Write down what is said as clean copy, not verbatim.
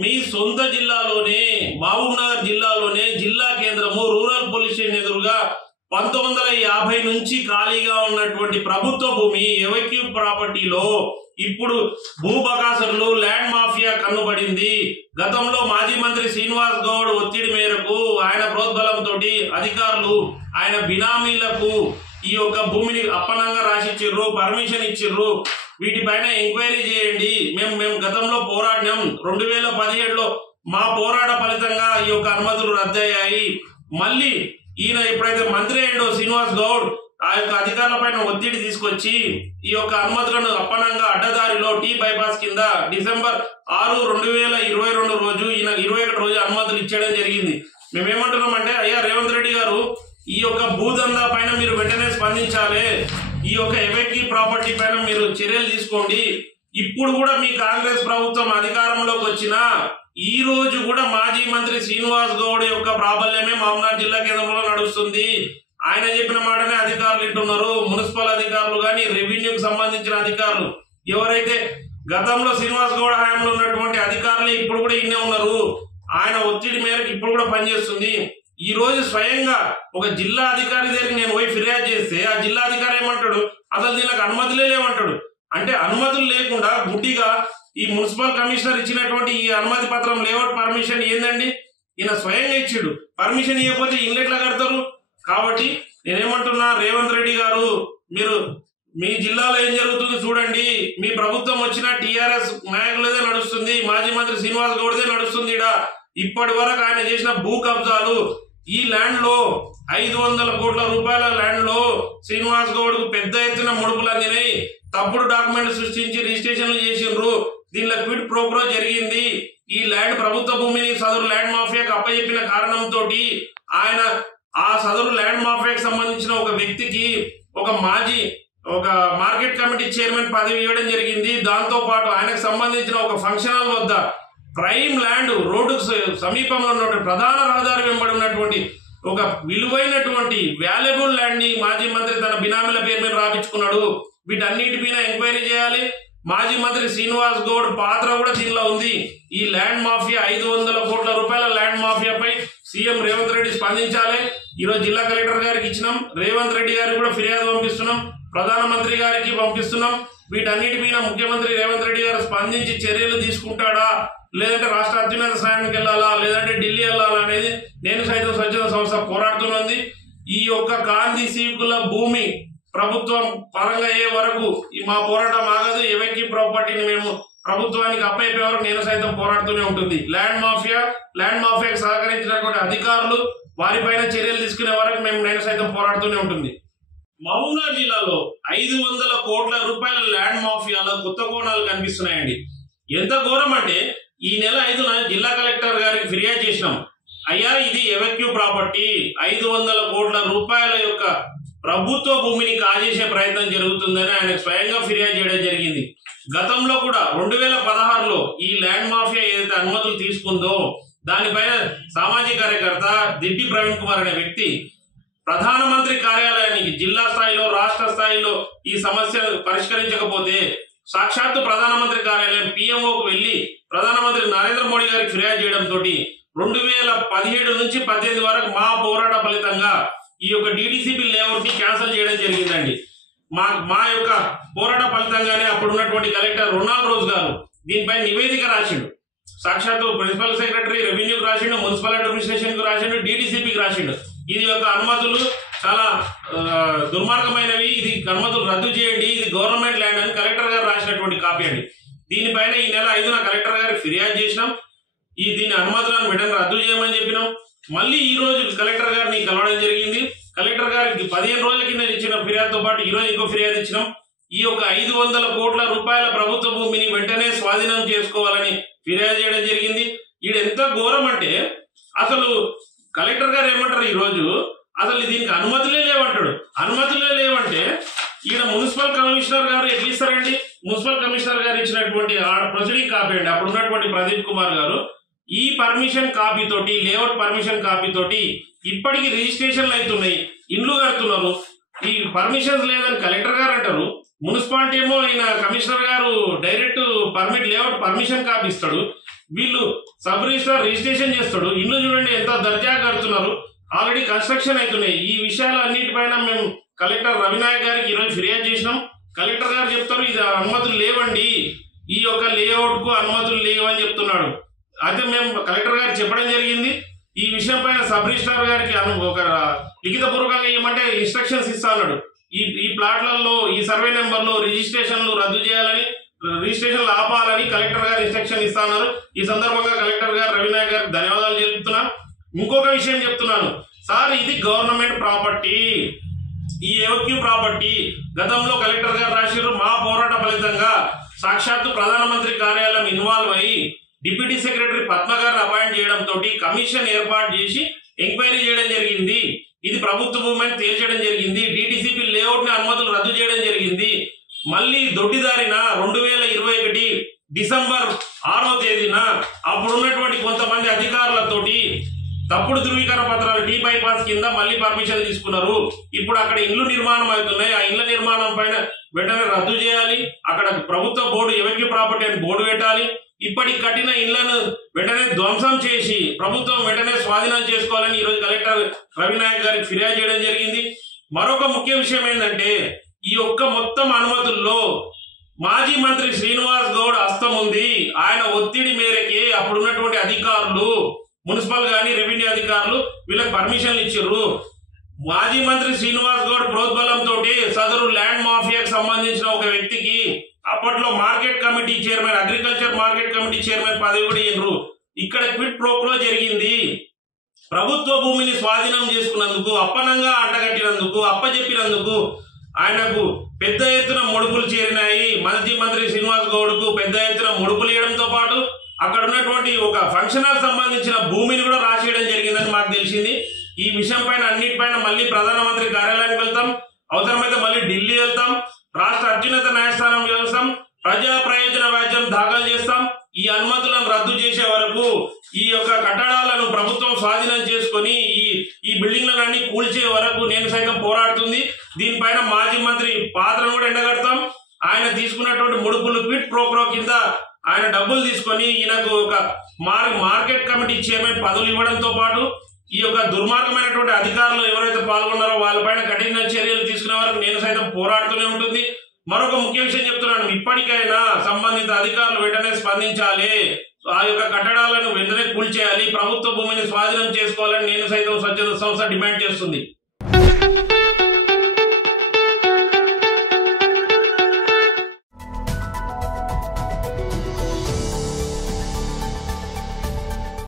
మీ సొంత జిల్లాలోనే మహబూబ్నగర్ జిల్లాలోనే జిల్లా కేంద్రము రూరల్ పోలీస్ స్టేషన్ ఎదురుగా 1950 నుంచి ఖాళీగా ఉన్నటువంటి ప్రభుత్వ భూమి ఎవెక్యూ ప్రాపర్టీలో ఇప్పుడు భూబకాసురులు ల్యాండ్ మాఫియా కన్నుబడింది. గతంలో మాజీ మంత్రి శ్రీనివాస్ గౌడ్ ఒత్తిడి మేరకు ఆయన ప్రోద్బలంతో అధికారులు ఆయన బినామీలకు ఈ యొక్క భూమిని అప్పనంగా రాసిచ్చిర్రు, పర్మిషన్ ఇచ్చిర్రు. వీటిపైన ఎంక్వైరీ చేయండి. మేము గతంలో పోరాడినాం. 2017లో మా పోరాట ఫలితంగా ఈ యొక్క అనుమతులు రద్దయ్యాయి. మళ్ళీ ఈయన ఎప్పుడైతే మంత్రి అయ్యిండో శ్రీనివాస్ గౌడ్ ఆ యొక్క అధికారుల పైన ఒత్తిడి తీసుకొచ్చి ఈ యొక్క అనుమతులను అప్పనంగా అడ్డదారిలో టీ బైపాస్ కింద డిసెంబర్ 6, 2022 రోజు ఈయన 21 రోజు అనుమతులు ఇచ్చడం జరిగింది. మేమేమంటున్నామంటే, అయ్యా రేవంత్ రెడ్డి గారు, ఈ యొక్క భూదందా పైన మీరు వెంటనే స్పందించాలి. ఈ యొక్క ఎవెక్యూ ప్రాపర్టీ పైన మీరు చర్యలు తీసుకోండి. ఇప్పుడు కూడా మీ కాంగ్రెస్ ప్రభుత్వం అధికారంలోకి వచ్చినా ఈ రోజు కూడా మాజీ మంత్రి శ్రీనివాస్ గౌడ్ యొక్క ప్రాబల్యమే మహబూబ్నగర్ జిల్లా కేంద్రంలో నడుస్తుంది. ఆయన చెప్పిన మాటనే అధికారులు వింటున్నారు. మున్సిపల్ అధికారులు కానీ, రెవెన్యూకి సంబంధించిన అధికారులు ఎవరైతే గతంలో శ్రీనివాస్ గౌడ్ హయాంలో ఉన్నటువంటి అధికారులు ఇప్పుడు కూడా ఇన్నే ఉన్నారు. ఆయన ఒత్తిడి మేరకు ఇప్పుడు కూడా పనిచేస్తుంది. ఈ రోజు స్వయంగా ఒక జిల్లా అధికారి దగ్గరికి నేను పోయి ఫిర్యాదు చేస్తే ఆ జిల్లా అధికారి ఏమంటాడు, అసలు దీనికి అనుమతులే లేవంటాడు. అంటే అనుమతులు లేకుండా గుడ్డిగా ఈ మున్సిపల్ కమిషనర్ ఇచ్చినటువంటి ఈ అనుమతి పత్రం లేఅవుట్ పర్మిషన్ ఏందండి? ఈయన స్వయంగా ఇచ్చాడు. పర్మిషన్ ఇవ్వకపోతే ఇల్లు ఎట్లా కడతారు? కాబట్టి నేనేమంటున్నా, రేవంత్ రెడ్డి గారు, మీరు మీ జిల్లాలో ఏం జరుగుతుంది చూడండి. మీ ప్రభుత్వం వచ్చిన టీఆర్ఎస్ నాయకులదే నడుస్తుంది, మాజీ మంత్రి శ్రీనివాస్ గౌడ్దే నడుస్తుంది. ఇప్పటి వరకు ఆయన చేసిన భూ కబ్జాలు, ఈ ల్యాండ్ లో 500 కోట్ల రూపాయల ల్యాండ్ లో శ్రీనివాస్ గౌడ్ కు పెద్ద ఎత్తున ముడుపులు అందినాయి. తప్పుడు డాక్యుమెంట్ సృష్టించి రిజిస్ట్రేషన్లు చేసిండ్రు. దీనిలో క్విడ్ ప్రోగ్రో జరిగింది. ఈ ల్యాండ్ ప్రభుత్వ భూమిని సదరు ల్యాండ్ మాఫియాకు అప్పచెప్పిన కారణంతో ఆయన ఆ సదరు ల్యాండ్ మాఫియాకు సంబంధించిన ఒక వ్యక్తికి ఒక మార్కెట్ కమిటీ చైర్మన్ పదవి ఇవ్వడం జరిగింది. దాంతో పాటు ఆయనకు సంబంధించిన ఒక ఫంక్షన్ హాల్ వద్ద ప్రైమ్ ల్యాండ్ రోడ్డుకు సమీపంలో ఉన్నటువంటి ప్రధాన రహదారి వెంబడి ఉన్నటువంటి ఒక విలువైనటువంటి వాల్యుబుల్ ల్యాండ్ ని మాజీ మంత్రి తన బినామీల పేరు మీద రాపించుకున్నాడు. వీటన్నిటిపైన ఎంక్వైరీ చేయాలి. మాజీ మంత్రి శ్రీనివాస్ గౌడ్ పాత్ర కూడా దీనిలో ఉంది. ఈ ల్యాండ్ మాఫియా 500 కోట్ల రూపాయల ల్యాండ్ మాఫియాపై సీఎం రేవంత్ రెడ్డి స్పందించాలి. ఈరోజు జిల్లా కలెక్టర్ గారికి ఇచ్చినాం, రేవంత్ రెడ్డి గారికి కూడా ఫిర్యాదు పంపిస్తున్నాం, ప్రధానమంత్రి గారికి పంపిస్తున్నాం. వీటన్నిటిపైన ముఖ్యమంత్రి రేవంత్ రెడ్డి గారు స్పందించి చర్యలు తీసుకుంటాడా, లేదంటే రాష్ట్ర అత్యున్నత స్థాయికి వెళ్ళాలా, లేదంటే ఢిల్లీ వెళ్ళాలా అనేది నేను సైతం స్వచ్ఛంద సంస్థ పోరాడుతున్నది. ఈ యొక్క గాంధీ సీకుల భూమి ప్రభుత్వం పరంగా అయ్యే వరకు మా పోరాటం ఆగదు. ఎవెక్యూ ప్రాపర్టీని మేము ప్రభుత్వానికి అప్పయ్యే వరకు నేను సైతం పోరాడుతూనే ఉంటుంది. ల్యాండ్ మాఫియాకి సహకరించినటువంటి అధికారులు వారిపైన చర్యలు తీసుకునే వరకు నేను సైతం పోరాడుతూనే ఉంటుంది. మహబూబ్నగర్ జిల్లాలో 500 కోట్ల రూపాయల ల్యాండ్ మాఫియాలో కొత్త కోణాలు కనిపిస్తున్నాయండి. ఎంత ఘోరం అంటే, ఈ నెల 5న జిల్లా కలెక్టర్ గారికి ఫిర్యాదు చేసినాం. అయ్యా, ఇది ఎవెక్యూ ప్రాపర్టీ 500 కోట్ల రూపాయల యొక్క ప్రభుత్వ భూమిని కాజేసే ప్రయత్నం జరుగుతుందని ఆయన స్వయంగా ఫిర్యాదు చేయడం జరిగింది. గతంలో కూడా 2016లో ఈ ల్యాండ్ మాఫియా ఏదైతే అనుమతులు తీసుకుందో దానిపైన సామాజిక కార్యకర్త దిడ్డి ప్రవీణ్ కుమార్ అనే వ్యక్తి ప్రధానమంత్రి కార్యాలయానికి జిల్లా స్థాయిలో, రాష్ట్ర స్థాయిలో ఈ సమస్య పరిష్కరించకపోతే సాక్షాత్తు ప్రధానమంత్రి కార్యాలయం పిఎంఓకు వెళ్లి ప్రధానమంత్రి నరేంద్ర మోడీ గారికి ఫిర్యాదు చేయడంతో 2017 నుంచి 18 వరకు మా పోరాట ఫలితంగా ఈ యొక్క డిడిసిపి లేఅవుట్ ని క్యాన్సిల్ చేయడం జరిగిందండి. మా యొక్క పోరాట ఫలితంగానే అప్పుడున్నటువంటి కలెక్టర్ రొనాల్డ్ రోజ్ గారు దీనిపై నివేదిక రాసిండు. సాక్షాత్తు ప్రిన్సిపల్ సెక్రటరీ రెవెన్యూకి రాసిండు, మున్సిపల్ అడ్మినిస్ట్రేషన్ కు రాసిండు, డిడిసిపికి రాసిండు. ఇది యొక్క అనుమతులు చాలా దుర్మార్గమైనవి, ఇది అనుమతులు రద్దు చేయండి, ఇది గవర్నమెంట్ ల్యాండ్ అని కలెక్టర్ గారు రాసినటువంటి కాపీ అండి. దీనిపైన ఈ నెల 5న కలెక్టర్ గారికి ఫిర్యాదు చేసినాం. దీని అనుమతులను వెంటనే రద్దు చేయమని చెప్పినాం. మళ్ళీ ఈ రోజు కలెక్టర్ గారిని కలవడం జరిగింది. కలెక్టర్ గారికి 15 రోజుల కింద ఇచ్చిన ఫిర్యాదుతో పాటు ఈ రోజు ఇంకో ఫిర్యాదు ఇచ్చినాం. ఈ యొక్క 500 కోట్ల రూపాయల ప్రభుత్వ భూమిని వెంటనే స్వాధీనం చేసుకోవాలని ఫిర్యాదు చేయడం జరిగింది. ఈడ ఎంత ఘోరం అంటే, అసలు కలెక్టర్ గారు ఏమంటారు, ఈ రోజు అసలు దీనికి అనుమతులే లేవంటాడు. అనుమతులే లేవంటే ఈయన మున్సిపల్ కమిషనర్ గారు ఎట్లా ఇస్తారండి? మున్సిపల్ కమిషనర్ గారు ఇచ్చినటువంటి ప్రొసీడింగ్ కాపీ అండి. అప్పుడు ఉన్నటువంటి ప్రదీప్ కుమార్ గారు ఈ పర్మిషన్ కాపీ తోటి, లేఅవుట్ పర్మిషన్ కాపీ తోటి ఇప్పటికీ రిజిస్ట్రేషన్లు అవుతున్నాయి, ఇండ్లు కడుతున్నారు. ఈ పర్మిషన్స్ లేదని కలెక్టర్ గారు అంటారు. మున్సిపాలిటీ ఏమో ఈయన కమిషనర్ గారు direct permit layout permission copy ఇస్తాడు. వీళ్ళు సబ్ రిజిస్ట్రార్ రిజిస్ట్రేషన్ చేస్తాడు. ఇల్లు చూడండి ఎంత దర్జాగా కడుతున్నారు, ఆల్రెడీ కన్స్ట్రక్షన్ అవుతున్నాయి. ఈ విషయాలు అన్నిటిపైన మేము కలెక్టర్ రవినాయక్ గారికి ఈరోజు ఫిర్యాదు చేసినాం. కలెక్టర్ గారు చెప్తారు ఇది అనుమతులు లేవండి, ఈ యొక్క లేఅవుట్ కు అనుమతులు లేవని చెప్తున్నాడు. అయితే మేము కలెక్టర్ గారికి చెప్పడం జరిగింది. ఈ విషయం పైన సబ్ రిజిస్ట్రార్ గారికి ఒక లిఖిత పూర్వకంగా ఏమంటే ఇన్స్ట్రక్షన్స్ ఇస్తా అన్నాడు. ఈ ప్లాట్లలో ఈ సర్వే నెంబర్లో రిజిస్ట్రేషన్లు రద్దు చేయాలని, రిజిస్ట్రేషన్లు ఆపాలని కలెక్టర్ గారు ఇన్స్ట్రక్షన్ ఇస్తా అన్నారు. ఈ సందర్భంగా కలెక్టర్ గారు రవినాయక్ గారికి ధన్యవాదాలు చెప్తున్నాను. ఇంకొక విషయం చెప్తున్నాను సార్, ఇది గవర్నమెంట్ ప్రాపర్టీ, ఈ ఎవక్యూ ప్రాపర్టీ గతంలో కలెక్టర్ గారు రాశారు. మా పోరాట ఫలితంగా సాక్షాత్తు ప్రధానమంత్రి కార్యాలయం ఇన్వాల్వ్ అయ్యి డిప్యూటీ సెక్రటరీ పద్మ గారిని అపాయింట్ చేయడంతో కమిషన్ ఏర్పాటు చేసి ఎంక్వైరీ చేయడం జరిగింది. ఇది ప్రభుత్వ భూమి తేల్చడం జరిగింది. డిటిసిపి లేఅవుట్ ని అనుమతులు రద్దు చేయడం జరిగింది. మళ్ళీ దొడ్డిదారిన 2021 డిసెంబర్ 6వ తేదీన అప్పుడున్నటువంటి కొంతమంది అధికారులతోటి తప్పుడు ధృవీకరణ పత్రాలు టీ బైపాస్ కింద మళ్ళీ పర్మిషన్ తీసుకున్నారు. ఇప్పుడు అక్కడ ఇళ్లు నిర్మాణం అవుతున్నాయి. ఆ ఇళ్ల నిర్మాణం పైన వెంటనే రద్దు చేయాలి. అక్కడ ప్రభుత్వ బోర్డు ఎవెక్యూ ప్రాపర్టీ అని బోర్డు పెట్టాలి. ఇప్పటికి కట్టిన ఇళ్లను వెంటనే ధ్వంసం చేసి ప్రభుత్వం వెంటనే స్వాధీనం చేసుకోవాలని ఈరోజు కలెక్టర్ రవినాయక్ గారికి ఫిర్యాదు చేయడం జరిగింది. మరొక ముఖ్య విషయం ఏంటంటే ఈ యొక్క మొత్తం అనుమతుల్లో మాజీ మంత్రి శ్రీనివాస్ గౌడ్ హస్తం ఉంది. ఆయన ఒత్తిడి మేరకే అప్పుడున్నటువంటి అధికారులు, మున్సిపల్ గాని రెవెన్యూ అధికారులు వీళ్ళకి పర్మిషన్లు ఇచ్చారు. మాజీ మంత్రి శ్రీనివాస్ గౌడ్ ప్రోద్బలంతో సదరు ల్యాండ్ మాఫియాకు సంబంధించిన ఒక వ్యక్తికి అప్పట్లో market committee chairman, agriculture market committee chairman పదవి కూడా ఇయ్యారు. ఇక్కడ క్విట్ ప్రోక్లో జరిగింది. ప్రభుత్వ భూమిని స్వాధీనం చేసుకున్నందుకు, అప్పనంగా అంటగట్టినందుకు, అప్పజెప్పినందుకు ఆయనకు పెద్ద ఎత్తున ముడుపులు చేరినాయి. మాజీ మంత్రి శ్రీనివాస్ గౌడ్ కు పెద్ద ఎత్తున ముడుపులు ఇవ్వడంతో పాటు అక్కడ ఉన్నటువంటి ఒక ఫంక్షన్ హాల్ సంబంధించిన భూమిని కూడా రాసేయడం జరిగిందని మాకు తెలిసింది. ఈ విషయం పైన అన్నిటిపైన మళ్ళీ ప్రధానమంత్రి కార్యాలయానికి వెళ్తాం, అవసరమైతే మళ్ళీ ఢిల్లీ వెళ్తాం, రాష్ట్ర అత్యున్నత న్యాయస్థానం వెళ్తాం, ప్రజా ప్రయోజన వ్యాజ్యం దాఖలు చేస్తాం. ఈ అనుమతులను రద్దు చేసే వరకు, ఈ యొక్క కట్టడాలను ప్రభుత్వం స్వాధీనం చేసుకొని ఈ బిల్డింగ్లన్నీ కూల్చే వరకు నేను సైతం పోరాడుతుంది. దీనిపైన మాజీ మంత్రి పాత్రను కూడా ఎండగడతాం. ఆయన తీసుకున్నటువంటి ముడుపులు క్విట్ ప్రోక్రో కింద ఆయన డబ్బులు తీసుకొని ఈయనకు ఒక మార్కెట్ కమిటీ చైర్మన్ పదవులు ఇవ్వడంతో పాటు ఈ యొక్క దుర్మార్గమైనటువంటి అధికారులు ఎవరైతే పాల్గొన్నారో వాళ్ళపైన కఠిన చర్యలు తీసుకునే వరకు నేను సైతం పోరాడుతూనే ఉంటుంది. మరొక ముఖ్య విషయం చెప్తున్నాను, ఇప్పటికైనా సంబంధిత అధికారులు వెంటనే స్పందించాలి. ఆ యొక్క కట్టడాలను వెంటనే కూల్చేయాలి, ప్రభుత్వ భూమిని స్వాధీనం చేసుకోవాలని నేను సైతం స్వచ్ఛంద సంస్థ డిమాండ్ చేస్తుంది.